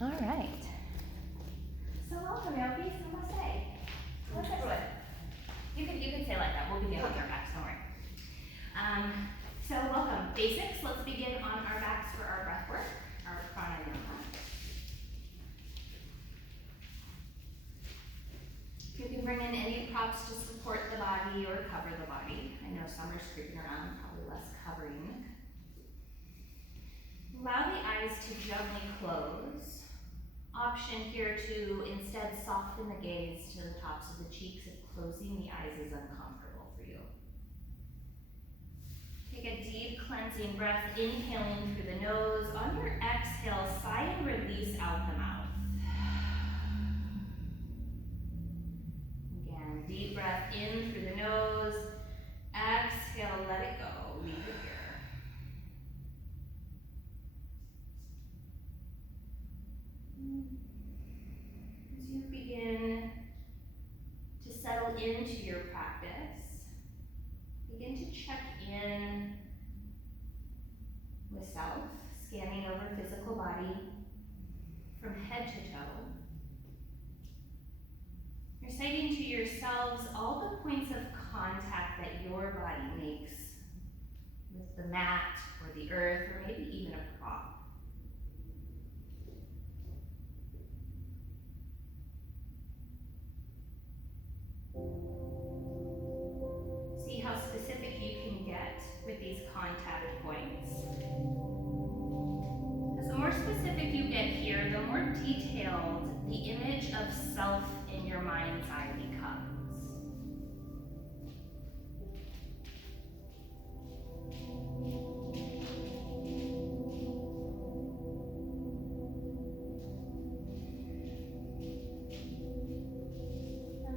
All right. So welcome, yogis. Namaste. How's everyone? You can say like that. We'll begin on our backs. Don't worry. So welcome. Basics. Let's begin on our backs for our breath work, our pranayama. You can bring in any props to support the body or cover the body. I know some are scraping around, probably less covering. Allow the eyes to gently close. Option here to instead soften the gaze to the tops of the cheeks if closing the eyes is uncomfortable for you. Take a deep cleansing breath, inhaling through the nose. On your exhale, sigh and release out the mouth. Again, deep breath in through the nose. Exhale, let it go. Leave it here. As you begin to settle into your practice, begin to check in with self, scanning over physical body from head to toe. You're citing to yourselves all the points of contact that your body makes with the mat or the earth or maybe even a prop. See how specific you can get with these contact points. As the more specific you get here, the more detailed the image of self in your mind's eye becomes.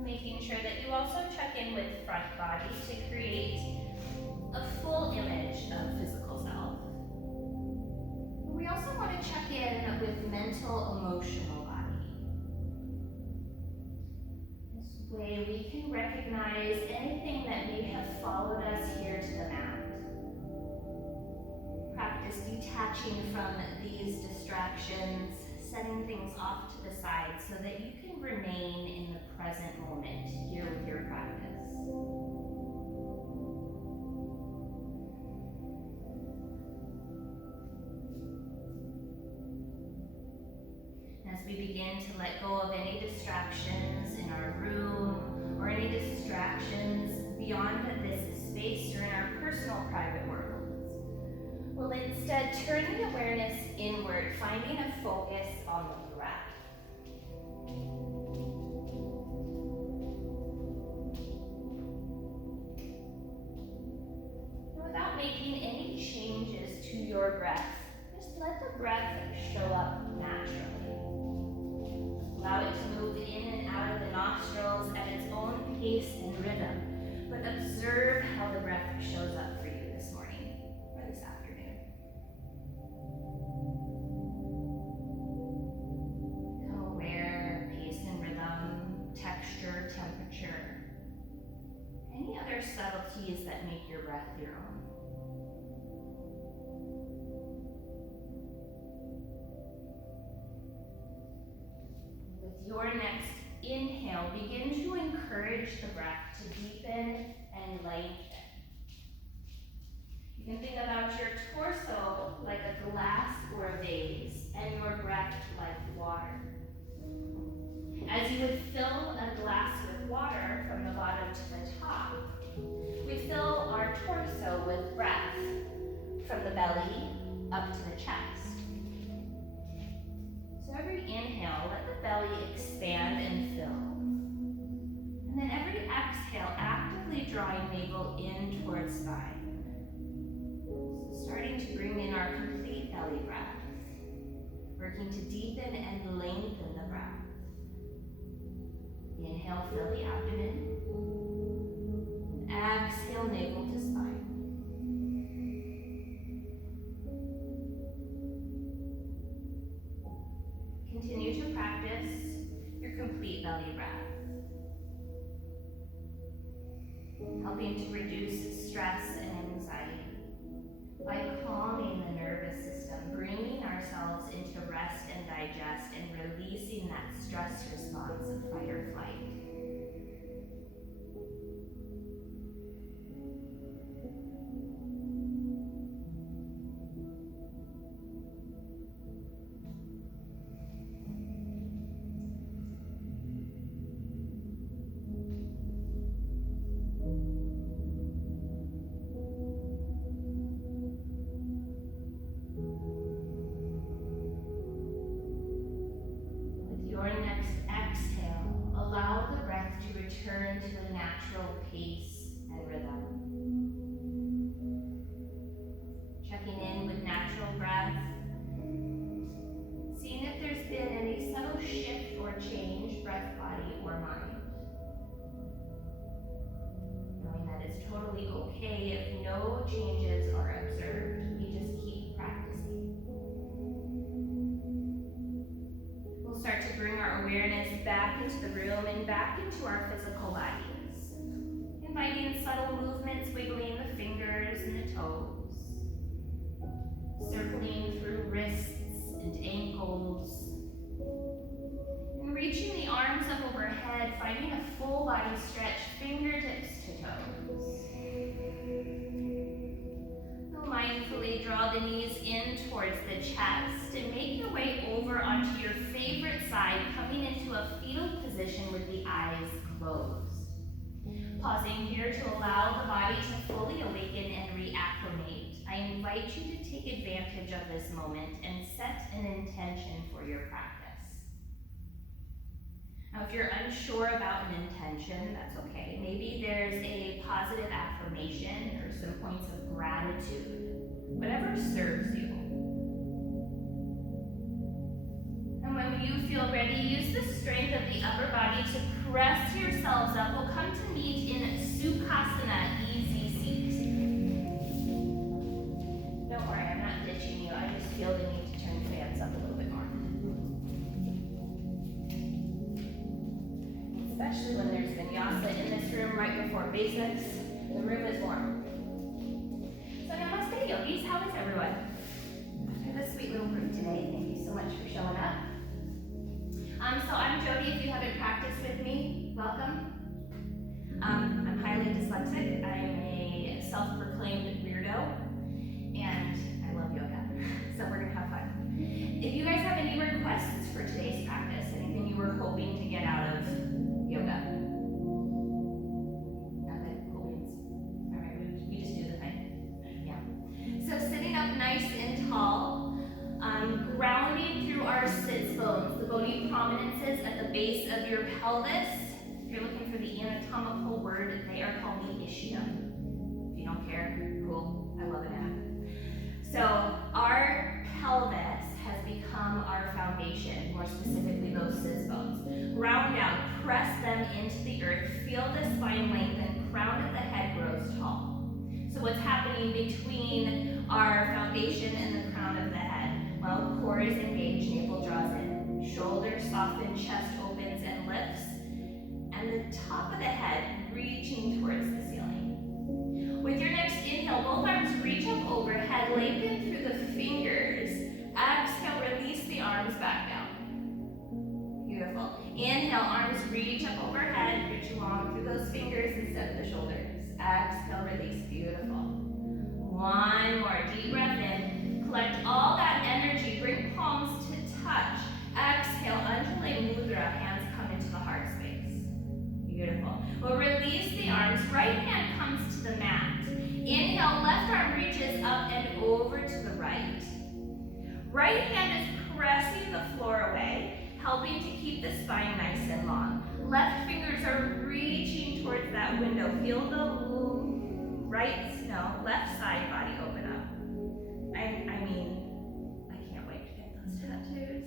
Making sure that you also check in with front body to create a full image of physical self. We also want to check in with mental, emotional body. This way we can recognize anything that may have followed us here to the mat. Practice detaching from these distractions, setting things off to the side so that you can remain in the present moment here with your practice. As we begin to let go of any distractions in our room or any distractions beyond this space or in our personal private worlds, we'll instead turn the awareness inward, finding a focus on the breath. Without making any changes to your breath, just let the breath show up naturally. Allow it to move in and out of the nostrils at its own pace and rhythm, but observe how the breath shows up for you this morning or this afternoon. Become aware, pace and rhythm, texture, temperature, any other subtleties that make your breath your own. With your next inhale, begin to encourage the breath to deepen and lengthen. You can think about your torso like a glass or a vase, and your breath like water. As you would fill a glass with water from the bottom to the top, we fill our torso with breath from the belly up to the chest. So every inhale, let the belly expand and fill. And then every exhale, actively drawing navel in towards spine. So starting to bring in our complete belly breath, working to deepen and lengthen the breath. Inhale, fill the abdomen. And exhale, navel to spine. Continue to practice your complete belly breath, helping to reduce stress and anxiety by calming the nervous system, bringing ourselves into rest and digest and releasing that stress response of fight or flight. Your next exhale, allow the breath to return to a natural pace and rhythm. Checking in with natural breath, seeing if there's been any subtle shift or change, breath, body, or mind. Knowing that it's totally okay if no changes are observed, we just keep practicing. We'll start to bring our awareness back into the room and back into our physical bodies. Inviting subtle movements, wiggling the fingers and the toes. Circling through wrists and ankles. And reaching the arms up overhead, finding a full body stretch, fingertips to toes. Mindfully draw the knees in towards the chest and make your way over onto your favorite side, coming into a fetal position with the eyes closed. Pausing here to allow the body to fully awaken and reacclimate, I invite you to take advantage of this moment and set an intention for your practice. Now, if you're unsure about an intention, that's okay. Maybe there's a positive affirmation or some points of gratitude, whatever serves you. And when you feel ready, use the strength of the upper body to press yourselves up. We'll come to meet in Sukhasana, easy seat. Don't worry, I'm not ditching you. I just feel the need to turn fans up a little bit more. Especially when there's vinyasa in this room right before basics. The room is warm. So namaste yogis, how is everyone? We have a sweet little group today. Thank you so much for showing up. So I'm Jody. If you haven't practiced with me, welcome. I'm highly dyslexic. I'm a self-proclaimed weirdo, and I love yoga. So we're gonna have fun. If you guys have any requests for today's practice, anything you were hoping to get out of yoga? Nothing? Cool beans. All right, we just do the thing. Yeah. So sitting up nice and tall, grounding through our sits bones, the bony prominences at the base of your pelvis. If you're looking for the anatomical word, they are called the ischium. If you don't care, cool. I love anatomy. So our pelvis has become our foundation, more specifically those sits bones. Ground down, press them into the earth, feel the spine lengthen, crown of the head grows tall. So what's happening between our foundation and the crown of the head? Well, core is engaged, navel draws in, shoulders soften, chest opens and lifts, and the top of the head reaching towards the ceiling. With your next inhale, both arms reach up overhead, lengthen through the fingers. Exhale, release the arms back down. Beautiful. Inhale, arms reach up overhead, reach along through those fingers instead of the shoulders. Exhale, release. Beautiful. One more deep breath in. Collect all that energy, bring palms to touch. Exhale, undulate mudra, hands come into the heart space. Beautiful. We'll release the arms, right hand comes to the mat. Inhale, left arm reaches up and over to the right. Right hand is pressing the floor away, helping to keep the spine nice and long. Left fingers are reaching towards that window. Feel the left side body open up. I can't wait to get those tattoos.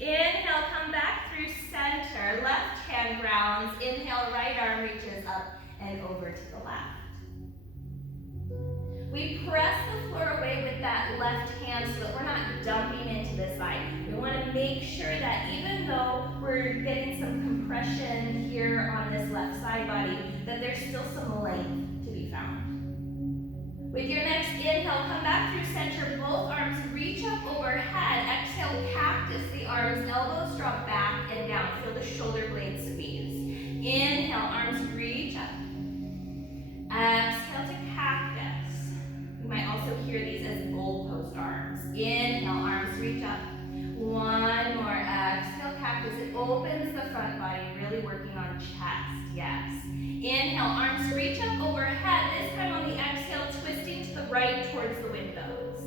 Inhale, come back through center. Left hand grounds. Inhale, right arm reaches up and over to the left. We press the floor away with that left hand so that we're not dumping into the side. We want to make sure that even though we're getting some compression here on this left side body, that there's still some length to be found. With your next inhale, come back through center, both arms reach up overhead. Exhale, cactus the arms, elbows drop back and down. Feel the shoulder blades squeeze. Inhale, arms reach up. Exhale to cactus. You might also hear these as goalpost arms. Inhale, arms reach up. One more, exhale, cactus. It opens the front body, really working on chest, yes. Inhale, arms reach up overhead. This time on the exhale, twisting to the right towards the windows.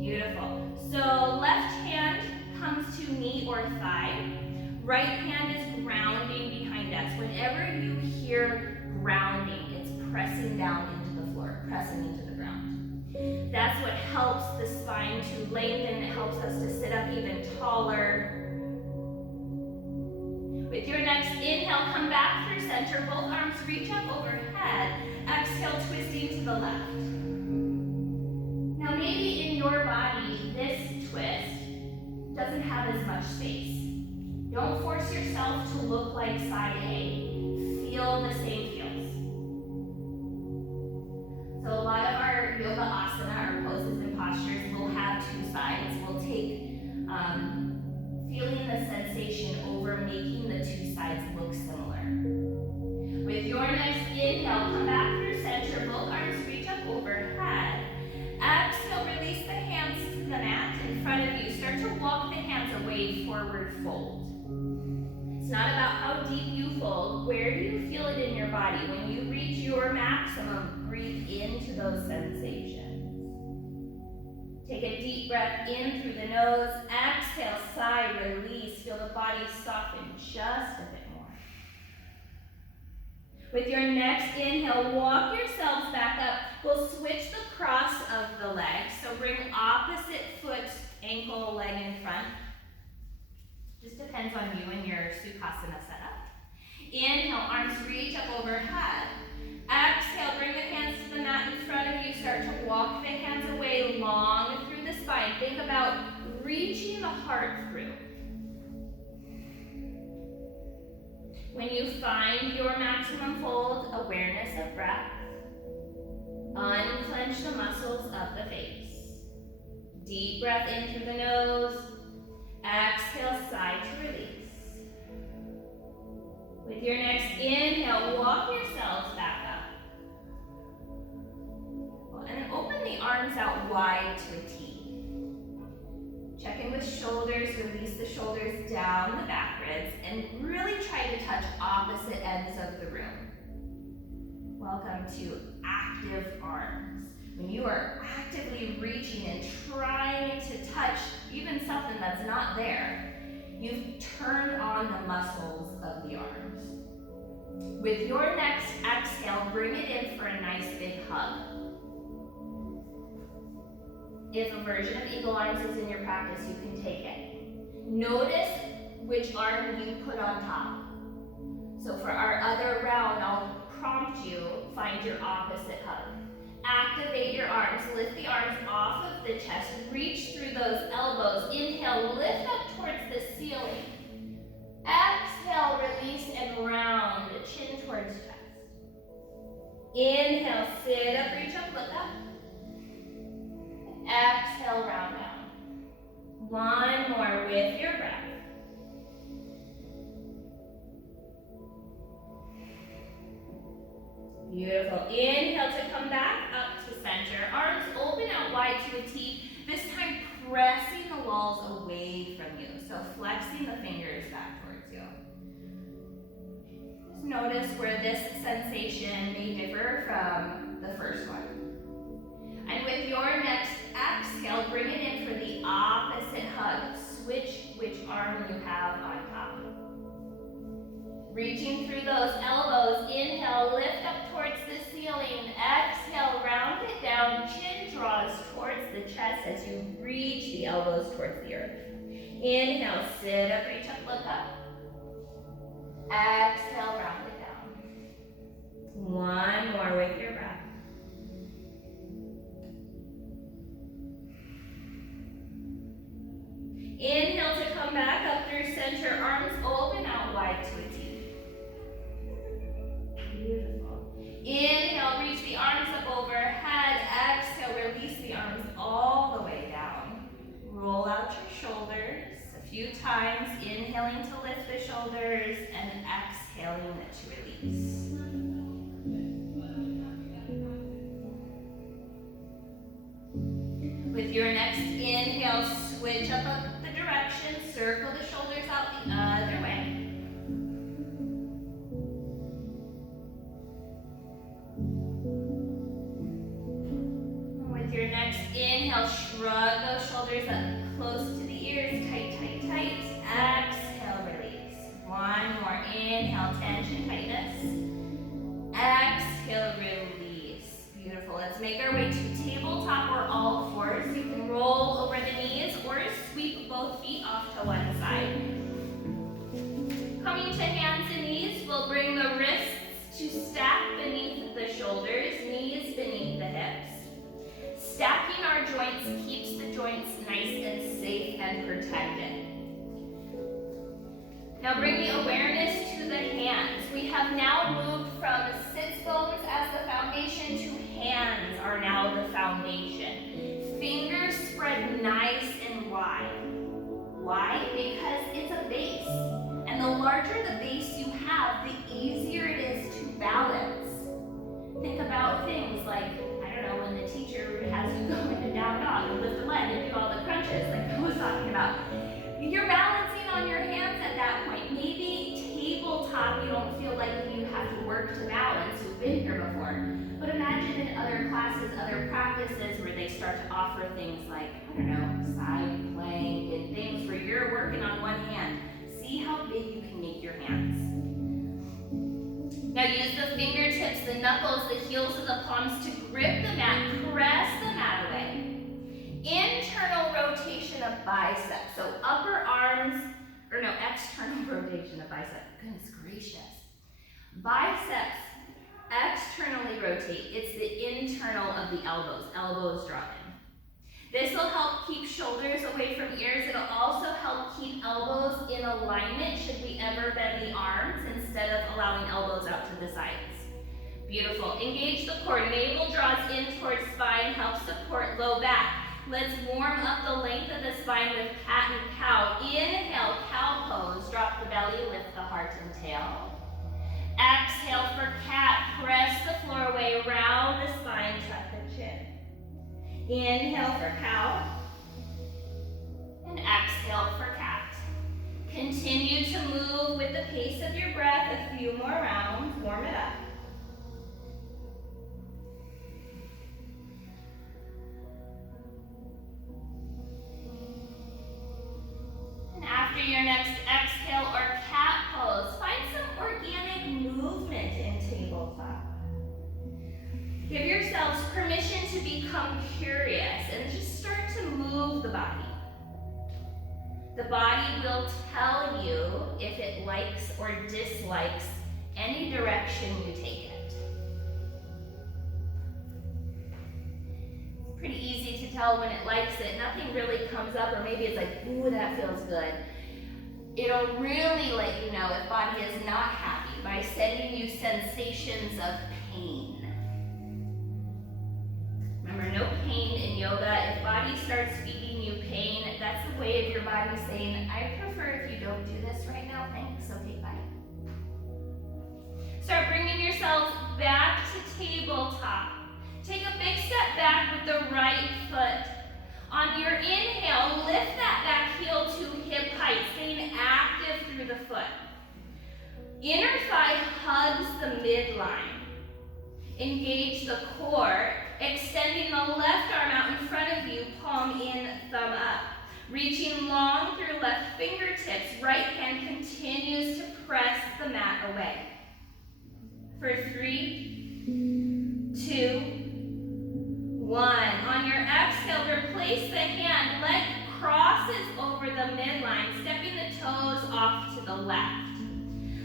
Beautiful. So left hand comes to knee or thigh. Right hand is grounding behind us. Whenever you hear grounding, it's pressing down into the floor, pressing into the ground. That's what helps the spine to lengthen. It helps us to sit up even taller. With your next inhale, come back through center. Both arms reach up overhead. Exhale, twisting to the left. Now maybe in your body, this twist doesn't have as much space. Don't force yourself to look like side A. Feel the same feels. So a lot of our yoga asana, or poses and postures, will have two sides. We'll take feeling the sensation over making the two sides look similar. With your next inhale, come back through center. Both arms reach up overhead. Exhale, release the hands to the mat in front of you. Start to walk the hands away, forward fold. It's not about how deep you fold. Where do you feel it in your body? When you reach your maximum, breathe into those sensations. Take a deep breath in through the nose. Exhale, sigh, release. Feel the body soften just a bit more. With your next inhale, walk yourselves back up. We'll switch the cross of the legs. So bring opposite foot, ankle, leg in front. Just depends on you and your Sukhasana setup. Inhale, arms reach up overhead. Exhale, bring the hands to the mat in front of you. Start to walk the hands away long through the spine. Think about reaching the heart through. When you find your maximum fold, awareness of breath. Unclench the muscles of the face. Deep breath in through the nose. Exhale, sigh to release. With your next inhale, walk yourselves back up. And open the arms out wide to a T. Check in with shoulders, release the shoulders down the back ribs, and really try to touch opposite ends of the room. Welcome to active arms. When you are actively reaching and trying to touch even something that's not there, you've turned on the muscles of the arms. With your next exhale, bring it in for a nice big hug. If a version of eagle arms is in your practice, you can take it. Notice which arm you put on top. So for our other round, I'll prompt you, find your opposite hug. Activate your arms, lift the arms off of the chest, reach through those elbows. Inhale, lift up towards the ceiling. Exhale, release and round, chin towards chest. Inhale, sit up, reach up, look up. Exhale, round down. One more with your breath. Beautiful. Inhale to come back up to center. Arms open out wide to a T. This time pressing the walls away from you. So flexing the fingers back towards you. Just notice where this sensation may differ from the first one. And with your next exhale, bring it in for the opposite hug. Switch which arm you have on top. Reaching through those elbows, inhale, lift up towards the ceiling. Exhale, round it down, chin draws towards the chest as you reach the elbows towards the earth. Inhale, sit up, reach up, look up. Exhale, round it down. One more with your breath. Inhale to come back up through center, arms open out wide to a T. Beautiful. Inhale, reach the arms up overhead. out your shoulders a few times, inhaling to lift the shoulders and exhaling to release. With your next inhale, switch up the direction, circle the shoulders out the other way. With your next inhale, shrug those shoulders up close to the ears, tight, tight, tight. Exhale, release. One more, inhale, tension, tightness. Exhale, release. Beautiful. Let's make our way to tabletop or all fours. You can roll over the knees or sweep both feet off to one side. Coming to hands and knees, we'll bring the wrists to stack beneath the shoulders, knees beneath the hips. Stacking our joints keeps the joints nice and safe and protected. Now bring the awareness to the hands. We have now moved from sits bones as the foundation to hands are now the foundation. Fingers spread nice and wide. Why? Because it's a base. And the larger the base you have, the easier it is to balance. Think about things like, I don't know, when the teacher has you go into down dog and lift the leg and do all the crunches like I was talking about. You're balancing on your hands at that point. Maybe tabletop, you don't feel like you have to work to balance. You've been here before. But imagine in other classes, other practices where they start to offer things like, I don't know, side plank and things where you're working on one hand. See how big you can make your hands. Now use the fingertips, the knuckles, the heels of the palms to grip the mat, press the mat away. Internal rotation of biceps, so upper arms, or no, external rotation of biceps, goodness gracious. Biceps externally rotate, it's the internal of the elbows draw in. This will help keep shoulders away from ears. It'll also help keep elbows in alignment should we ever bend the arms instead of allowing elbows out to the sides. Beautiful. Engage the core. Navel draws in towards spine, helps support low back. Let's warm up the length of the spine with cat and cow. Inhale, cow pose. Drop the belly, lift the heart and tail. Exhale for cat. Press the floor away, round the spine, tuck the chin. Inhale for cow, and exhale for cat. Continue to move with the pace of your breath, a few more rounds, warm it up. And after your next exhale or cat pose, find some organic movement in tabletop. Give yourselves permission to become curious and just start to move the body. The body will tell you if it likes or dislikes any direction you take it. It's pretty easy to tell when it likes it. Nothing really comes up, or maybe it's like, ooh, that feels good. It'll really let you know if body is not happy by sending you sensations of pain. Remember, no pain in yoga. If body starts feeding you pain, that's the way of your body saying, I prefer if you don't do this right now, thanks, okay, bye. Start bringing yourselves back to tabletop. Take a big step back with the right foot. On your inhale, lift that back heel to hip height, staying active through the foot. Inner thigh hugs the midline. Engage the core, extending the left arm out in front of you, palm in, thumb up. Reaching long through left fingertips, right hand continues to press the mat away. For 3, 2, 1. On your exhale, replace the hand, leg crosses over the midline, stepping the toes off to the left.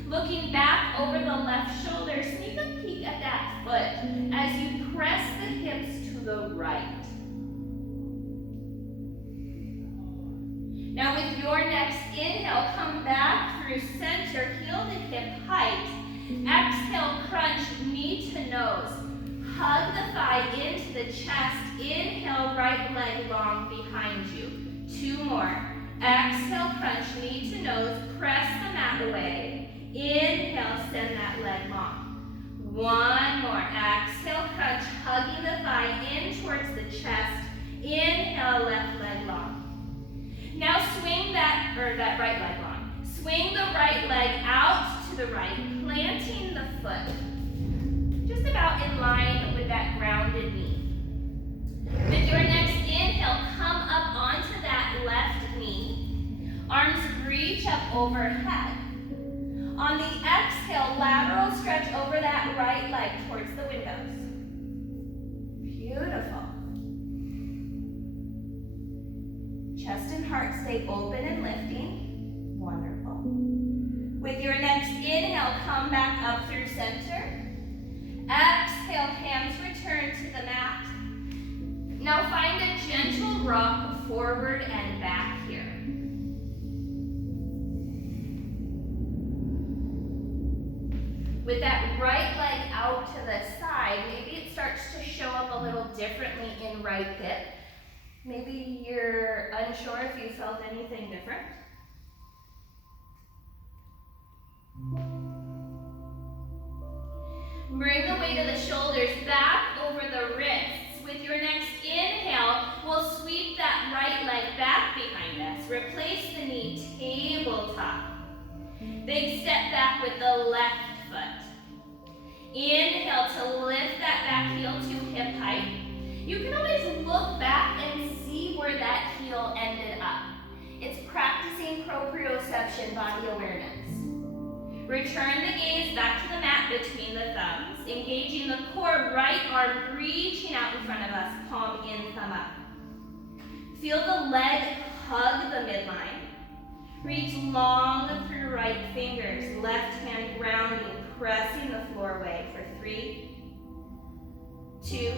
Looking back over the left shoulder, sneak a peek at that foot as you press the hips to the right. Now with your next inhale, come back through center, heel to hip height. Exhale, crunch, knee to nose. Hug the thigh into the chest. Inhale, right leg long behind you. 2 more. Exhale, crunch knee to nose, press the mat away. Inhale, send that leg long. 1 more. Exhale, crunch, hugging the thigh in towards the chest. Inhale, left leg long. Now swing that right leg long. Swing the right leg out to the right, planting the foot. Just about in line with that grounded knee. With your next inhale, come up onto that left knee. Arms reach up overhead. On the exhale, lateral stretch over that right leg towards the windows. Beautiful. Chest and heart stay open and lifting. Wonderful. With your next inhale, come back up through center. Exhale, hands return to the mat. Now find a gentle rock forward and back here. With that right leg out to the side, maybe it starts to show up a little differently in right hip. Maybe you're unsure if you felt anything different. Bring the weight of the shoulders back over the wrists. With your next inhale, we'll sweep that right leg back behind us. Replace the knee, tabletop. Big step back with the left foot. Inhale to lift that back heel to hip height. You can always look back and see where that heel ended up. It's practicing proprioception, body awareness. Return the gaze back to the mat between the thumbs, engaging the core, right arm reaching out in front of us, palm in, thumb up. Feel the leg hug the midline. Reach long through right fingers, left hand grounding, pressing the floor away for 3, 2,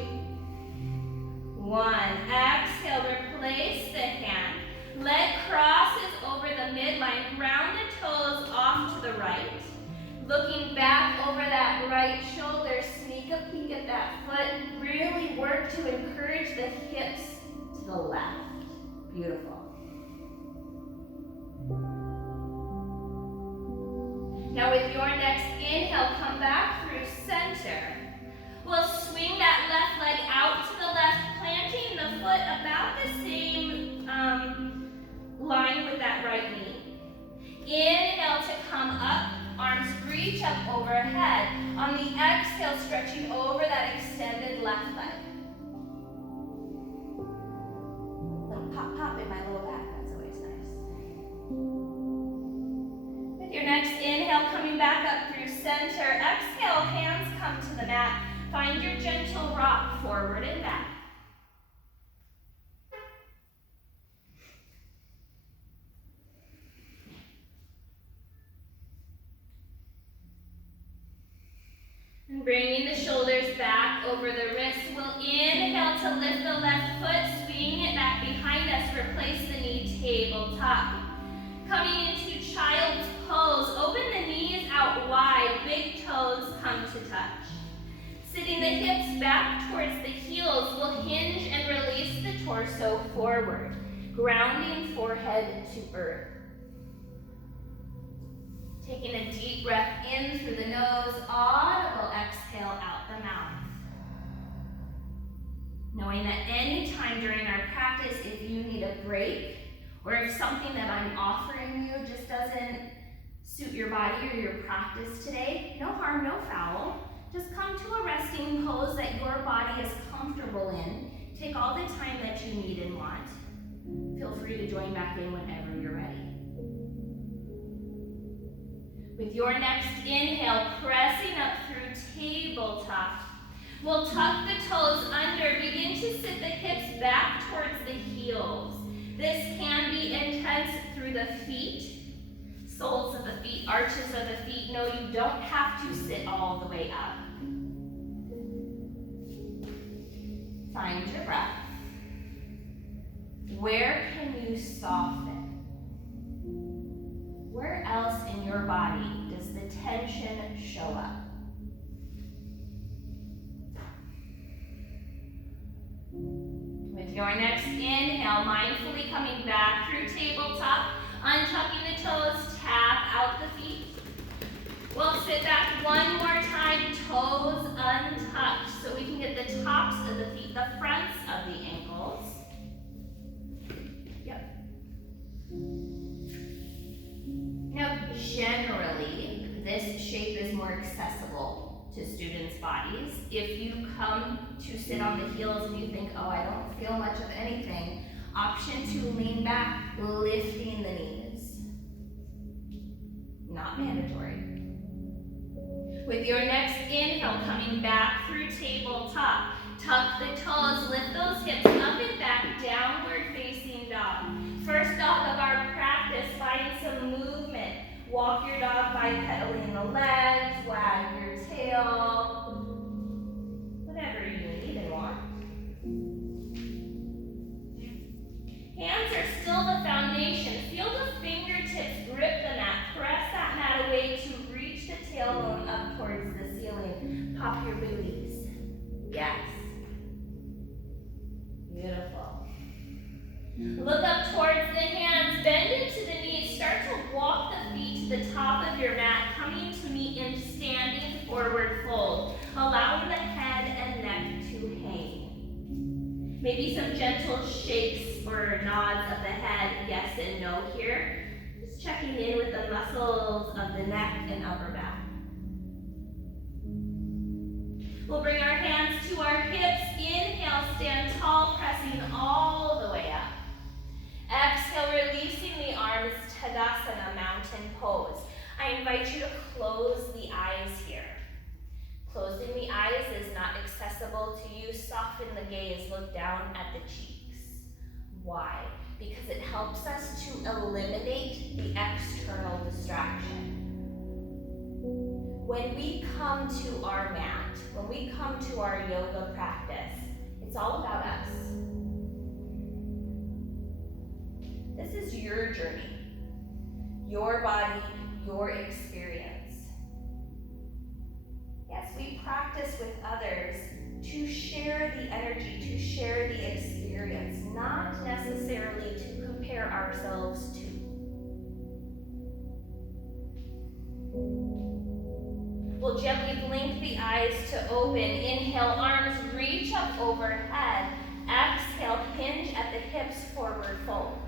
1. Exhale, replace the hand. Leg crosses over the midline, ground the toes off to the right. Looking back over that right shoulder, sneak a peek at that foot. Really work to encourage the hips to the left. Beautiful. Now with your next inhale, come back through center. We'll swing that left leg out to the left, planting the foot about the same line with that right knee. Inhale to come up, arms reach up overhead. On the exhale, stretching over that extended left leg. Little pop pop in my low back, that's always nice. With your next inhale, coming back up through center. Exhale, hands come to the mat. Find your gentle rock forward and back. And bringing the shoulders back over the wrists, we'll inhale to lift the left foot, swinging it back behind us, replace the knee, tabletop. Coming into child's pose, open the knees out wide, big toes come to touch. Sitting the hips back towards the heels, we'll hinge and release the torso forward, grounding forehead to earth. Taking a deep breath in through the nose, audible exhale out the mouth. Knowing that any time during our practice, if you need a break, or if something that I'm offering you just doesn't suit your body or your practice today, no harm, no foul. Just come to a resting pose that your body is comfortable in. Take all the time that you need and want. Feel free to join back in whenever you're ready. With your next inhale, pressing up through tabletop, we'll tuck the toes under. Begin to sit the hips back towards the heels. This can be intense through the feet, soles of the feet, arches of the feet. No, you don't have to sit all the way up. Find your breath. Where can you soften? Where else in your body does the tension show up? With your next inhale, mindfully coming back through tabletop, untucking the toes, tap out the feet. We'll sit back one more time, toes untucked, so we can get the tops of the feet, the fronts of the ankles. Yep. Now, generally, this shape is more accessible to students' bodies. If you come to sit on the heels and you think, oh, I don't feel much of anything, option 2, lean back, lifting the knees. Not mandatory. With your next inhale, coming back through tabletop, tuck the toes, lift those hips up and back, downward facing dog. First dog of our practice, find some movement. Walk your dog by pedaling the legs, wag your tail, whatever you need and want. Hands are still the foundation. Feel the fingertips grip the mat. Press that mat away to reach the tailbone up towards the ceiling. Pop your booties. Yes. Beautiful. Look up towards the hands. Bend into the knees. Start to walk the feet to the top of your mat, coming to meet in standing forward fold. Allowing the head and neck to hang. Maybe some gentle shakes or nods of the head, yes and no here. Just checking in with the muscles of the neck and upper back. We'll bring our hands to our hips. Inhale, stand tall, pressing all the way up. Exhale, releasing the arms, Tadasana, mountain pose. I invite you to close the eyes here. Closing the eyes is not accessible to you. Soften the gaze, look down at the cheeks. Why? Because it helps us to eliminate the external distraction. When we come to our mat, when we come to our yoga practice, it's all about us. This is your journey, your body, your experience. Yes, we practice with others to share the energy, to share the experience, not necessarily to compare ourselves to. We'll gently blink the eyes to open. Inhale, arms reach up overhead. Exhale, hinge at the hips, forward fold.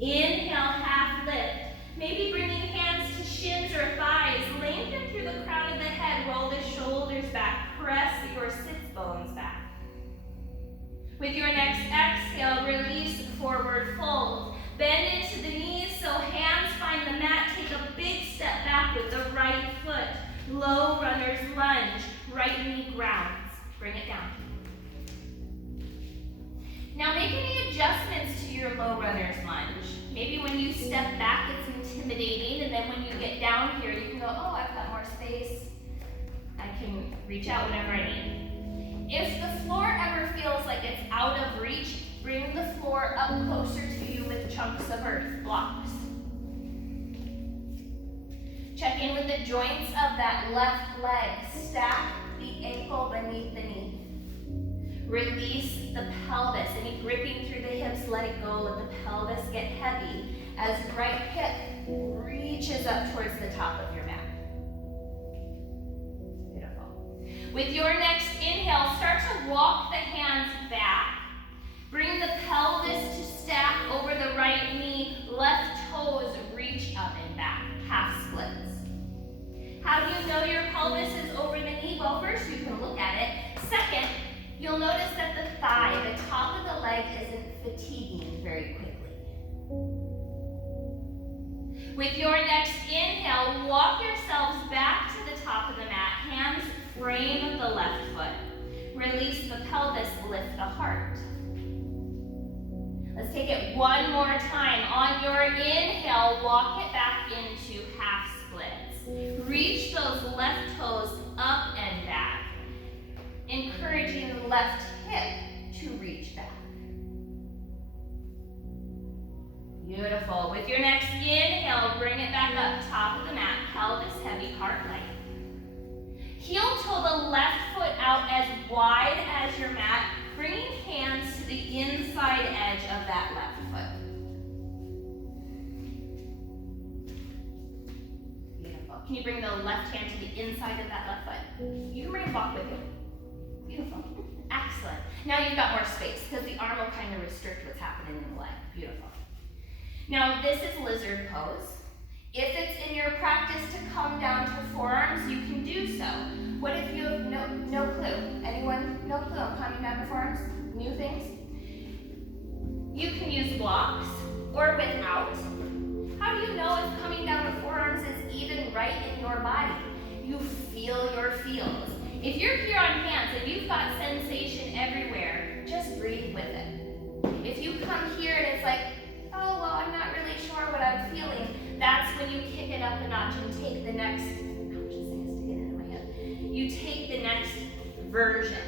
Inhale, half lift. Maybe bringing hands to shins or thighs. Lengthen through the crown of the head. Roll the shoulders back. Press your sits bones back. With your next exhale, release, forward fold. Bend into the knees so hands find the mat. Take a big step back with the right foot. Low runner's lunge. Right knee grounds. Bring it down. Now make any adjustments to your low runner's lunge. Maybe when you step back it's intimidating, and then when you get down here you can go, oh, I've got more space. I can reach out whenever I need. If the floor ever feels like it's out of reach, bring the floor up closer to you with chunks of earth, blocks. Check in with the joints of that left leg. Stack the ankle beneath the knee. Release the pelvis. Any gripping through the hips, let it go. Let the pelvis get heavy as right hip reaches up towards the top of your mat. Beautiful. With your next inhale, start to walk the hands back. Bring the pelvis to stack over the right knee. Left toes reach up and back. Half splits. How do you know your pelvis is over the knee? Well, first you can look at it. Second, you'll notice that the thigh, the top of the leg, isn't fatiguing very quickly. With your next inhale, walk yourselves back to the top of the mat. Hands frame the left foot. Release the pelvis, lift the heart. Let's take it one more time. On your inhale, walk it back into half splits. Reach those left toes up and back, encouraging the left hip to reach back. Beautiful. With your next inhale, bring it back up, top of the mat, pelvis heavy, heart light. Heel toe the left foot out as wide as your mat. Bring hands to the inside edge of that left foot. Beautiful. Can you bring the left hand to the inside of that left foot? You can bring a block with you. Beautiful. Excellent. Now you've got more space because the arm will kind of restrict what's happening in the leg. Beautiful. Now this is lizard pose. If it's in your practice to come down to forearms, you can do so. What if you have no clue? Anyone? No clue on coming down to forearms? New things? You can use blocks or without. How do you know if coming down to forearms is even right in your body? You feel your feels. If you're here on hands and you've got sensation everywhere, just breathe with it. If you come here and it's like, oh, well, I'm not really sure what I'm feeling, that's when you kick it up a notch and take the next, you take the next version.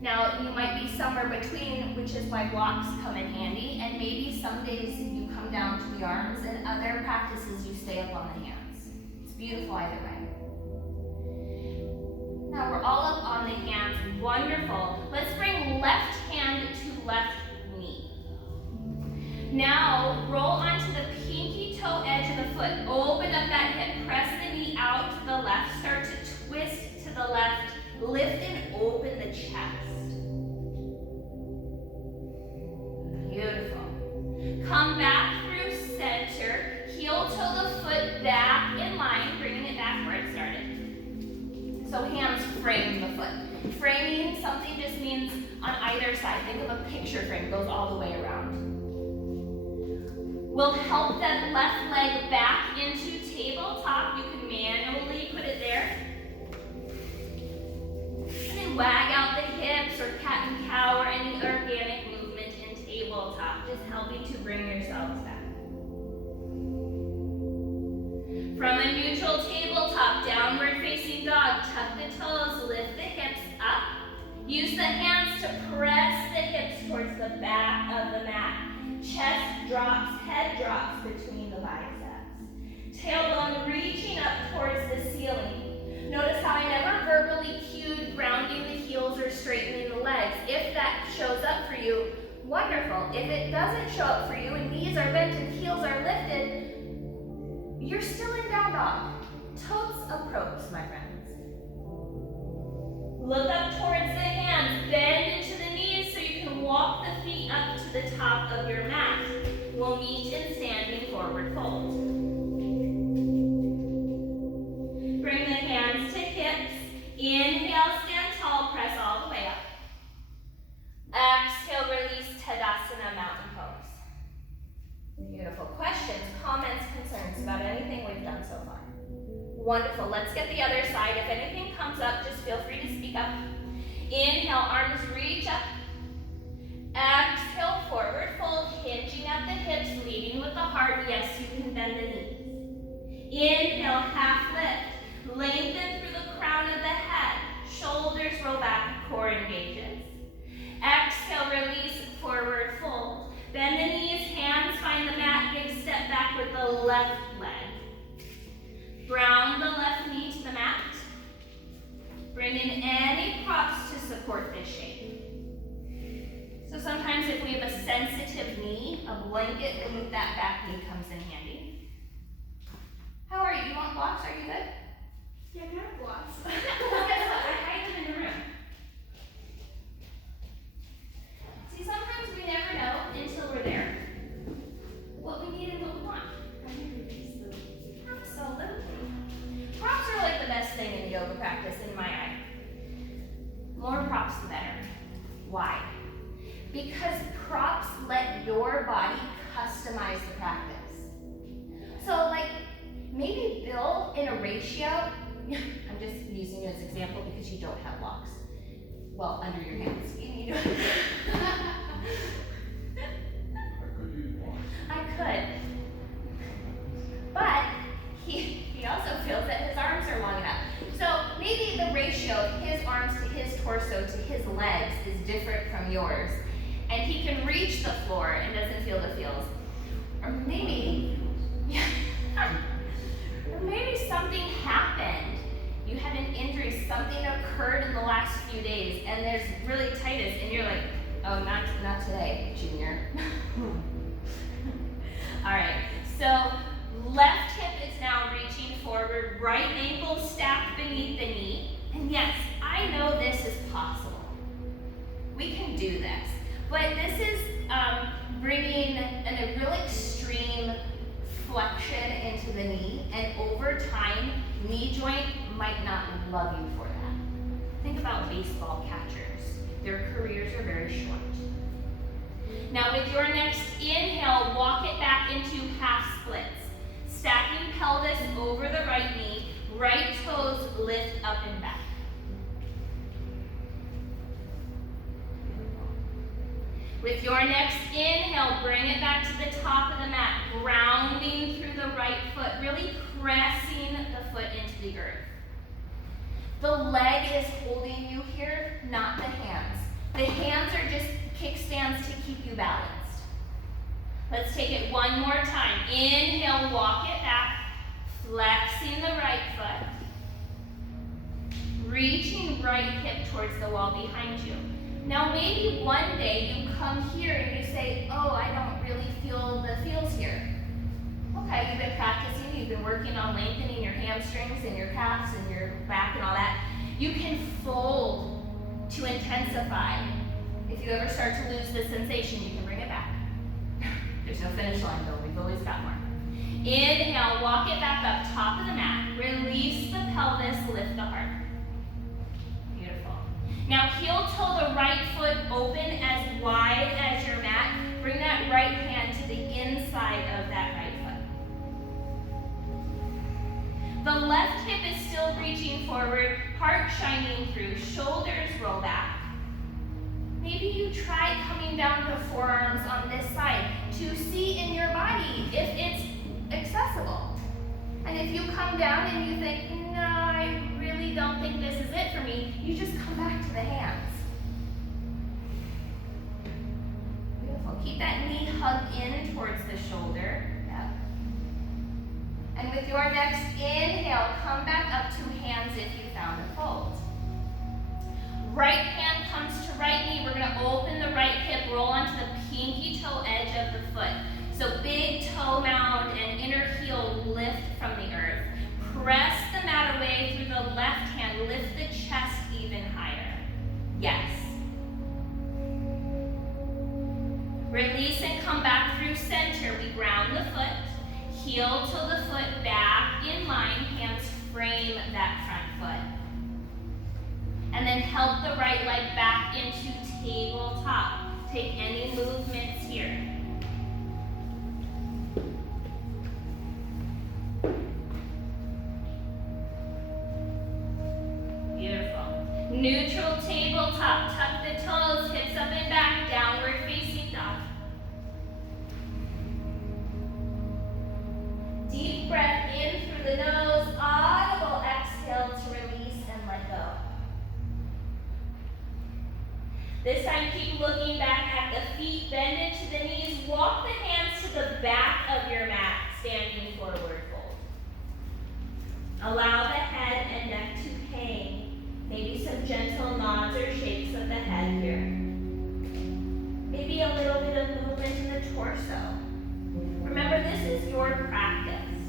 Now, you might be somewhere between, which is why blocks come in handy, and maybe some days you come down to the arms, and other practices you stay up on the hands. It's beautiful either way. Now we're all up on the hands, wonderful. Let's bring left hand to left knee. Now roll onto the pinky toe edge of the foot, open up that hip, press the knee out to the left, start to twist to the left, lift and open the chest. Beautiful. Come back through center, heel toe the foot back in line, bringing it back where it started. So hands frame the foot. Framing something just means on either side. Think of a picture frame, goes all the way around. We'll help that left leg back into tabletop. You can manually put it there. And then wag out the hips or cat and cow or any organic movement in tabletop, just helping to bring yourselves back. From a neutral tabletop, downward facing dog, tuck the toes, lift the hips up. Use the hands to press the hips towards the back of the mat. Chest drops, head drops between the biceps. Tailbone reaching up towards the ceiling. Notice how I never verbally cued grounding the heels or straightening the legs. If that shows up for you, wonderful. If it doesn't show up for you and knees are bent and heels are lifted, you're still in down dog. Totes approach, my friends. Look up towards the hands, bend into the knees so you can walk the feet up to the top of your mat. We'll meet in standing forward fold. Bring the hands to hips. Inhale, stand tall, press all the way up. Exhale, release, Tadasana, mountain pose. Beautiful. Questions, comments, concerns about anything we've done so far? Wonderful. Let's get the other side. If anything comes up, just feel free to speak up. Inhale, arms reach up. Exhale, forward fold, hinging at the hips, leading with the heart. Yes, you can bend the knees. Inhale, half lift. Lengthen through the crown of the head. Shoulders roll back, core engages. Exhale, release, forward fold. Bend the knees, hands find the mat, big step back with the left leg. Ground the left knee to the mat. Bring in any props to support this shape. So sometimes if we have a sensitive knee, a blanket beneath that back knee comes in handy. How are you? You want blocks? Are you good? Yeah, I have blocks. Guess what? I hide them in the room. See, sometimes we never know until we're there what we need and what we want. Absolutely. Props are like the best thing in yoga practice in my eye. More props, the better. Why? Because props let your body customize the practice. So like, maybe Bill in a ratio, I'm just using you as an example because you don't have blocks. Well, under your hands. You don't. I could. But he also feels that his arms are long enough. So maybe the ratio of his arms to his torso to his legs is different from yours. And he can reach the floor and doesn't feel the feels. Or maybe, or maybe something happened. You had an injury, something occurred in the last few days, and there's really tightness, and you're like, Oh, not today, Junior. All right, so left hip is now reaching forward, right ankle stacked beneath the knee. And yes, I know this is possible. We can do this. But this is bringing a real extreme flexion into the knee, and over time, knee joint might not love you for that. Think about baseball catchers. Their careers are very short. Now with your next inhale, walk it back into half splits. Stacking pelvis over the right knee, right toes lift up and back. With your next inhale, bring it back to the top of the mat, grounding through the right foot, really pressing the foot into the earth. The leg is holding you here, not the hands. The hands are just kickstands to keep you balanced. Let's take it one more time. Inhale, walk it back, flexing the right foot, reaching right hip towards the wall behind you. Now maybe one day you come here and you say, oh, I don't really feel the feels here. Okay, you've been practicing, you've been working on lengthening your hamstrings and your calves and your back and all that. You can fold to intensify. If you ever start to lose the sensation, you can bring it back. There's no finish line though, we've always got more. Inhale, walk it back up, top of the mat. Release the pelvis, lift the heart. Beautiful. Now heel toe the right foot open as wide as your mat. Bring that right hand to the inside of that right foot. The left hip is still reaching forward, heart shining through, shoulders roll back. Maybe you try coming down the forearms on this side to see in your body if it's accessible. And if you come down and you think, no, I really don't think this is it for me, you just come back to the hands. Beautiful. Keep that knee hugged in towards the shoulder. Yep. And with your next inhale, come back up to hands if you found a fold. Right hand comes to right knee. We're going to open the right hip, roll onto the pinky toe edge of the foot. So big toe mound and inner heel lift from the earth. Press the mat away through the left hand. Lift the chest even higher. Yes. Release and come back through center. We ground the foot. Heel till the foot back in line. Hands frame that front foot. And then help the right leg back into tabletop. Take any movements here. Beautiful. Neutral tabletop. Tuck the toes, hips up and back, downward facing dog. Deep breath in through the nose, audible exhale to release and let go. This time, keep looking back at the feet, bend into the knees, walk the hands to the back of your mat, standing forward fold. Allow the head and neck to hang. Maybe some gentle nods or shakes of the head here. Maybe a little bit of movement in the torso. Remember, this is your practice.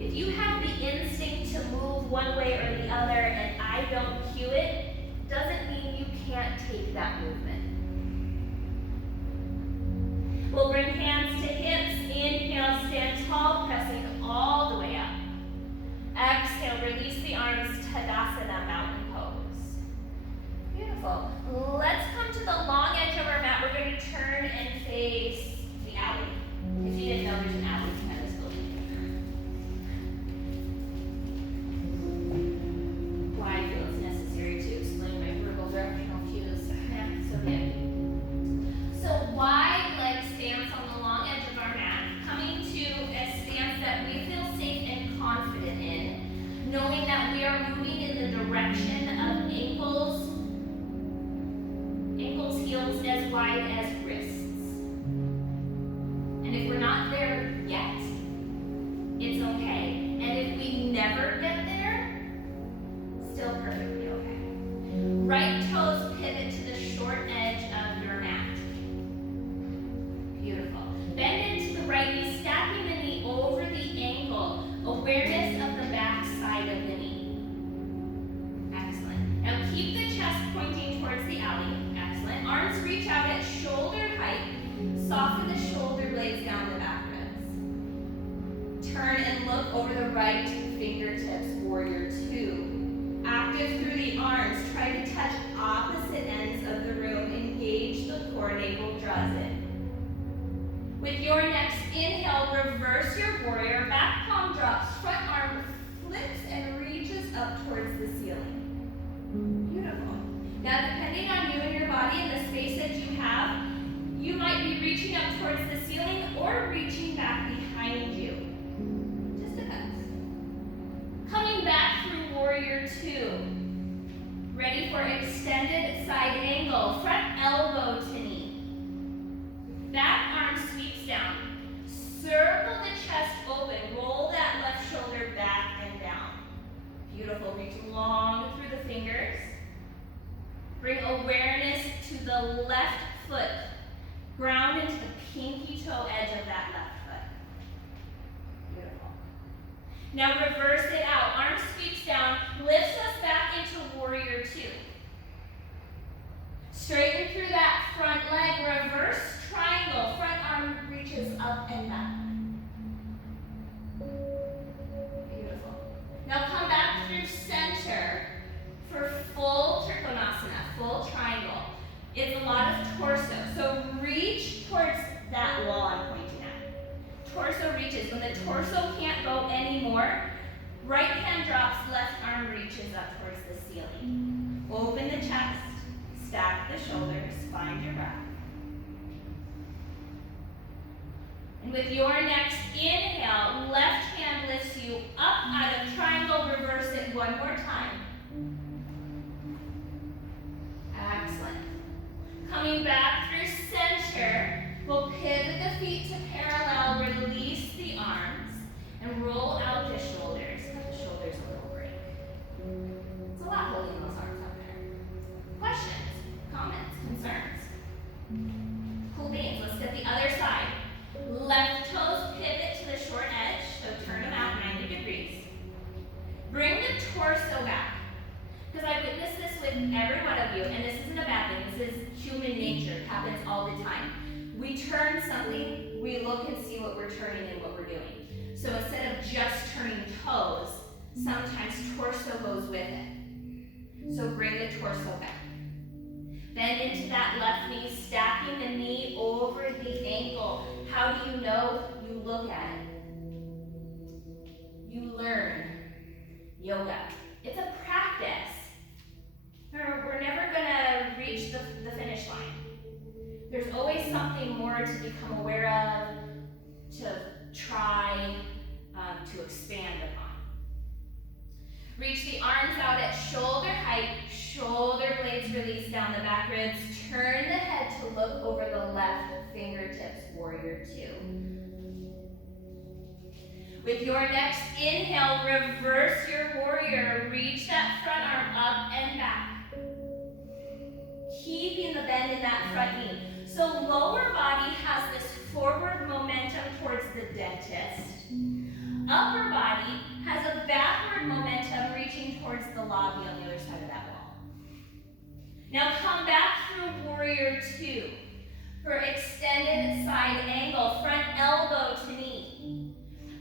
If you have the instinct to move one way or the other and I don't cue it, doesn't mean you can't take that movement. We'll bring hands to hips. Inhale, stand tall, pressing all the way up. Exhale, release the arms, Tadasana, mountain pose. Beautiful. Let's come to the long edge of our mat. We're going to turn and face the alley. If you didn't know, there's an alley behind this building. Why I feel it's necessary to explain my verbal directional cues. Yeah, so look over the right fingertips, warrior two. Active through the arms, try to touch opposite ends of the room. Engage the core, navel draws in. With your next inhale, reverse your warrior. Back palm drops, front arm flips and reaches up towards the ceiling. Beautiful. Now, depending on you and your body and the space that you have, you might be reaching up towards the ceiling or reaching back behind you. Just depends. Coming back through warrior two. Ready for extended side angle. Front elbow to knee. Back arm sweeps down. Circle the chest open. Roll that left shoulder back and down. Beautiful. Reach long through the fingers. Bring awareness to the left foot. Ground into the pinky toe edge of that left foot. Beautiful. Now reverse it out. Arm sweeps down. Lifts us back into warrior two. Straighten through that front leg. Reverse triangle. Front arm reaches up and back. Beautiful. Now come back through center for full Trikonasana, full triangle. It's a lot of torso. So reach towards that wall I'm pointing at. Torso reaches. When the torso can't go anymore, right hand drops, left arm reaches up towards the ceiling. Open the chest, stack the shoulders, find your breath. And with your next inhale, left hand lifts you up out of triangle, reverse it one more time. Excellent. Coming back through center, we'll pivot the feet to parallel, release the arms, and roll out the shoulders. Cut the shoulders a little break. It's a lot holding those arms up there. Questions, comments, concerns? Cool beans. Let's get the other side. Left toes pivot to the short edge, so turn them out 90 degrees. Bring the torso back. Because I witnessed this with every one of you, and this isn't a bad thing. This is human nature. It happens all the time. We turn something, we look and see what we're turning and what we're doing. So instead of just turning toes, sometimes torso goes with it. So bring the torso back. Bend into that left knee, stacking the knee over the ankle. How do you know? You look at it. You learn yoga. It's a practice. We're never gonna reach the finish line. There's always something more to become aware of, to try, to expand upon. Reach the arms out at shoulder height, shoulder blades release down the back ribs. Turn the head to look over the left fingertips, warrior two. With your next inhale, reverse your warrior. Reach that front arm up and back. Keeping the bend in that front knee. So lower body has this forward momentum towards the dentist. Upper body has a backward momentum reaching towards the lobby on the other side of that wall. Now come back through warrior two for extended side angle, front elbow to knee.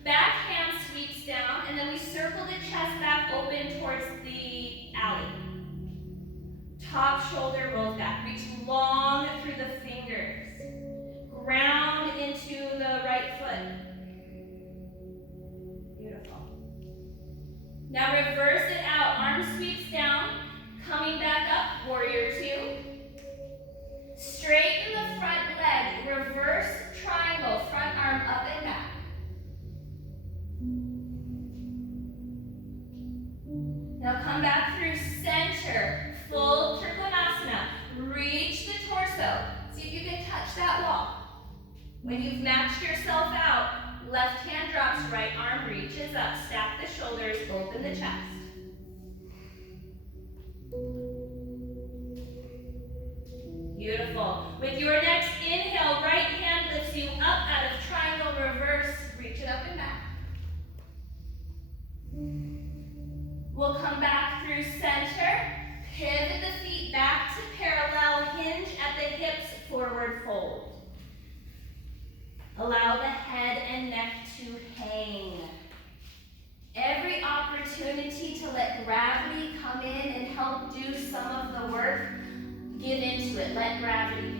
Back hand sweeps down, and then we circle the chest back open towards the alley. Top shoulder rolls back. Reach long through the fingers. Ground into the right foot. Beautiful. Now reverse it out. Arm sweeps down. Coming back up, warrior two. Straighten the front leg. Reverse triangle. Front arm up and back. Now come back through center. Full Trikonasana. Reach the torso. See if you can touch that wall. When you've matched yourself out, left hand drops, right arm reaches up. Stack the shoulders, open the chest. Beautiful. With your next inhale, right hand lifts you up out of triangle, reverse. Reach it up and back. We'll come back through center. Pivot the feet back to parallel, hinge at the hips, forward fold. Allow the head and neck to hang. gravity come in and help do some of the work. Give into it. Let gravity